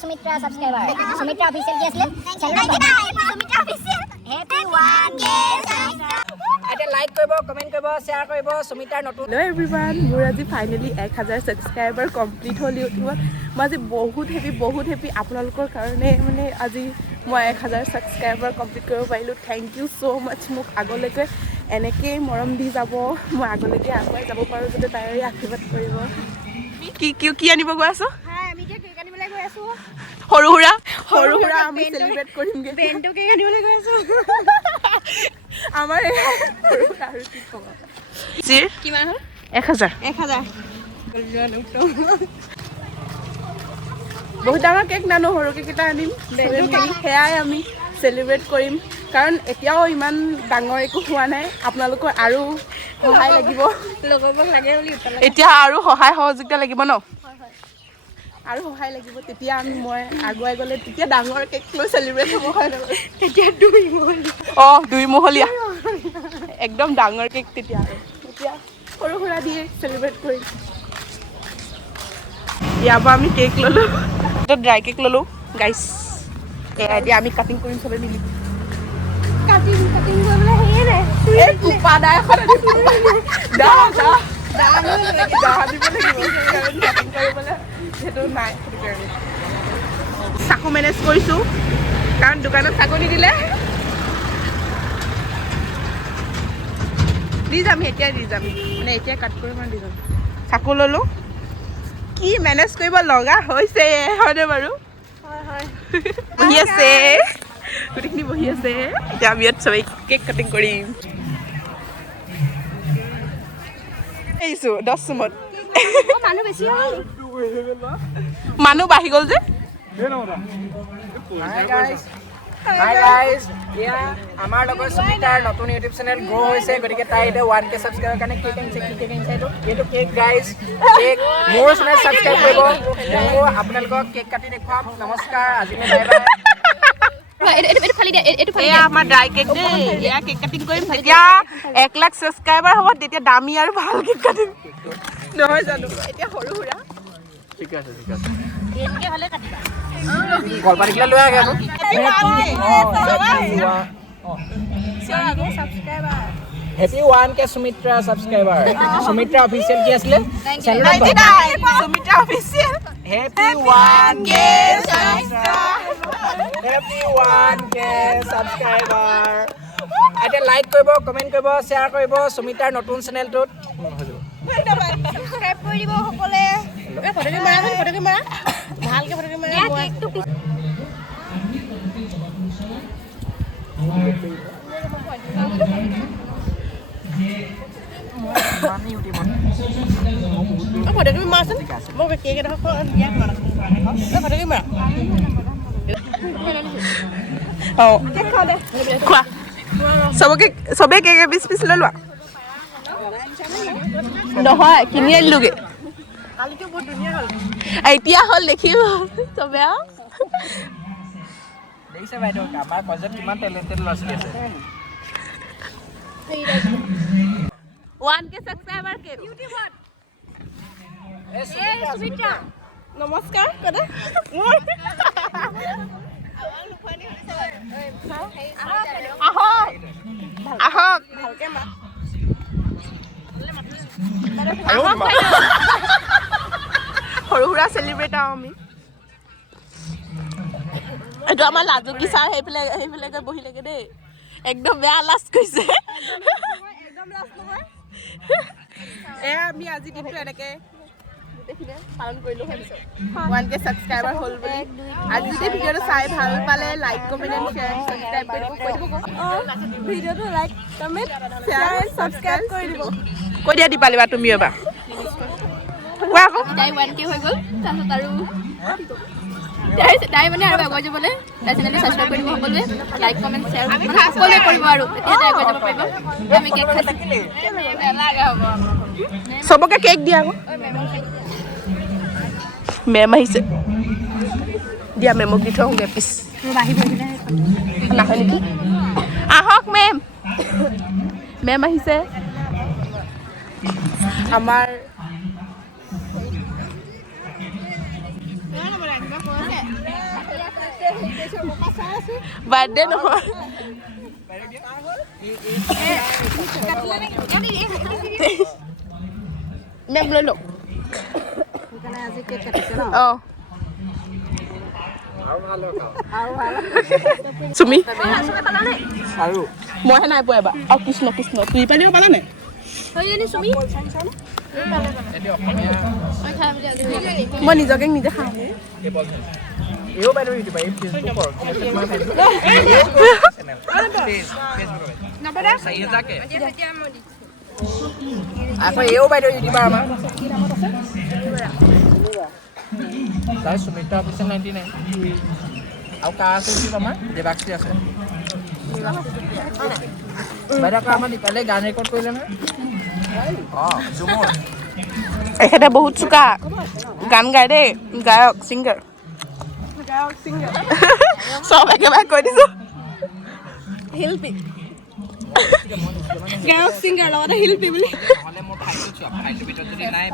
Sumitra subscriber. Sumitra official কি আছিল? Sumitra official. Happy 1K subscriber. এটা লাইক কৰিব, কমেন্ট কৰিব, শেয়াৰ কৰিব সুমিতাৰ নতুন। হেল্ল' এভৰিৱান, মোৰ আজি ফাইনেলি 1000 ছাবস্ক্ৰাইবাৰ কমপ্লিট হ'ল ইউটিউবত। মই আজি বহুত হেপী আপোনালোকৰ কাৰণে। মানে আজি মই 1000 ছাবস্ক্ৰাইবাৰ কমপ্লিট কৰিব পাৰিলোঁ। থেংক ইউ ছ' মাছ। মোক আগলৈকে এনেকৈয়ে মৰম দি যাব, মই আগলৈকে আগুৱাই যাব পাৰোঁ, যাতে তাইৰে আশীৰ্বাদ কৰিব। কি আনিব গৈ আছোঁ? আমি এতিয়া কেক আনিবলৈ গৈ আছো। সৰু সুৰা আমি চেলিব্ৰেট কৰিমগৈ। বেণ্টো কেক আনিবলৈ গৈ আছো। আমাৰ আৰু কি ক'ব চিৰ কিমান হ'ল? 1000 বহুত ডাঙৰ কেক নানো, সৰু কেক এটা আনিম। সেয়াই আমি চেলিব্ৰেট কৰিম, কাৰণ এতিয়াও ইমান ডাঙৰ একো হোৱা নাই। আপোনালোকৰ আৰু সহায় লাগিব, এতিয়া আৰু সহায় সহযোগিতা লাগিব ন? আৰু সহায় লাগিব। তেতিয়া মই আগুৱাই গ'লে তেতিয়া ডাঙৰ কেক লৈ চেলিব্ৰেট হ'ব, হয় নহয়? তেতিয়া 2 মহলীয়া। অঁ 2 মহলীয়া একদম ডাঙৰ কেক। তেতিয়া আৰু এতিয়া সৰু সুৰা দিয়ে চেলিব্ৰেট কৰিম। ইয়াৰ পৰা আমি কেক ল'লোঁ, ড্ৰাই কেক ল'লোঁ গাইছ। এতিয়া আমি কাটিং কৰিম চবে মিলি। কাটিং কৰিবলৈ হেৰিয়ে নাই। এই কুপা দা এখন দিব লাগিব, কাটিং কৰিবলৈ সেইটো নাই। সেইটো কাৰণে চাকু মেনেজ কৰিছোঁ, কাৰণ দোকানত চাকু নিদিলে। দি যাম, এতিয়াই দি যাম, মানে এতিয়া কাট কৰি মই দি যাম। চাকু ল'লোঁ, কি মেনেজ কৰিব লগা হৈছে, হয়নে বাৰু? বহি আছে, গোটেইখিনি বহি আছে। এতিয়া আমি ইয়াত চবেই কেক কাটিং কৰিম। আহিছোঁ 10 চুমত। মানুহ বেছি হ'ল। মানুহ বাঢ়ি গ'ল যে। হাই গাইজ, এয়া আমাৰ লগত সুমিতাৰ নতুন ইউটিউব চেনেল গ্ৰ' হৈছে, গতিকে তাই এতিয়া 1K ছাবস্ক্ৰাইবাৰ কাৰণে কেক আনিছে। কি কেক আনিছে এইটো কেক গাইজ। কেক মোৰ চেনেল ছাবস্ক্ৰাইব কৰিব, ময়ো আপোনালোকক কেক কাটি দেখুৱাম। নমস্কাৰ, আজিলৈ বাই বাই। এয়া আমাৰ ড্ৰাই কেক দেই। এয়া কেক কাটিং কৰিম, যেতিয়া 1 লাখ ছাবস্ক্ৰাইবাৰ হ'ব তেতিয়া দামী আৰু ভাল কেক কাটিম, নহয় জানো? এতিয়া সৰু সুৰা ঠিক আছে কলপাতিকিলা লৈ আগে আকৌ। Happy 1K Sumitra subscriber. Sumitra official কি আছিলে? Sumitra official. Happy 1K subscriber. এতিয়া লাইক কৰিব, কমেন্ট কৰিব, শ্বেয়াৰ কৰিব সুমিতাৰ নতুন চেনেলটোত। সাবস্ক্ৰাইব কৰি দিব সকলোৱে। ফটোকে মাৰা, ভালকে ফটোকে মাৰা। ফটোকে মাৰাচোন, মোক কেক এটা ফটোকে মাৰা। অঁ খোৱা, চবে কেক 20 পিচ লৈ লোৱা। নহয় কিনি আনিলোগে, এতিয়া হ'ল দেখিব চবে আৰু। দেখিছে বাইদেউ, আমাৰ কলেজত কিমান টেলেণ্টেড ল'ৰা ছোৱালী আছে। 1K ছাবস্ক্ৰাইবাৰ কেক ইউটিউবত। সুমিত্ৰা নমস্কাৰ কদা আহক ভালকে মাত। সৰু সুৰা চেলিব্ৰেট আৰু আমি। এইটো আমাৰ লাজুকী ছাৰ সেইফালে গৈ বহিলেগে দেই, একদম বেয়া লাজ কৰিছে। এয়া আমি আজি দিনটো এনেকে গোটেইখিনিয়ে পালন কৰিলোঁ। 1K ছাবস্ক্ৰাইবাৰ হ'ল বুলি। আজি যদি ভিডিঅ'টো চাই ভাল পালে like, comment and share, subscribe কৰি দিব। ভিডিঅ'টো লাইক, কমেণ্ট, শ্বেয়াৰ, ছাবস্ক্ৰাইব কৰি দিব। কৈ দিয়া দীপালিবা তুমি এবাৰ কোৱা আকৌ। তাই 1K হৈ গ'ল, তাৰপিছত আৰু তাই মানে আৰু আগুৱাই যাবলৈ তাই চেনেলটো ছাবস্ক্ৰাইব কৰি দিব সকলোৱে। লাইক, কমেণ্ট, শ্বেয়াৰ সকলোৱে কৰিব আৰু তেতিয়া তাই আগুৱাই যাব পাৰিব। আমি কেক খাইছোঁ। চবকে কেক দিয়া আকৌ। মেম আহিছে, দিয়া মেমক দি থওঁ পিছ নাহে নেকি। আহক মেম আহিছে। আমাৰ বাৰ্থডে নহয় মেম লৈ লওক অঁ চুমি আৰু মইহে নাই পোৱা এবাৰ আৰু কৃষ্ণ কৃষ্ণ তুই পালিও পালা নাই মই নিজকে নিজে খাওঁ এও বাইদেউ ইউটিউবাৰ এই ফেচবুকৰ আকৌ এও বাইদেউ ইউটিউবাৰ আমাৰ তাই সুমিত্ৰা অফিচিয়েল 99 আৰু কাৰ আছে ইউটিউব আমাৰ দেৱাক্ষী আছে বাইদেউ আকৌ আমাৰ দীপালে গান ৰেকৰ্ড কৰিলে নহয় অঁ জুমুৰ এখেতে বহুত চোকা গান গায় দেই গায়ক ছিংগাৰ চব একেবাৰে কৈ দিছো শিল্পী গায়ক ছিংগাৰ লগতে শিল্পী বুলি মোৰ ফাইলটো ভিতৰত যদি নাই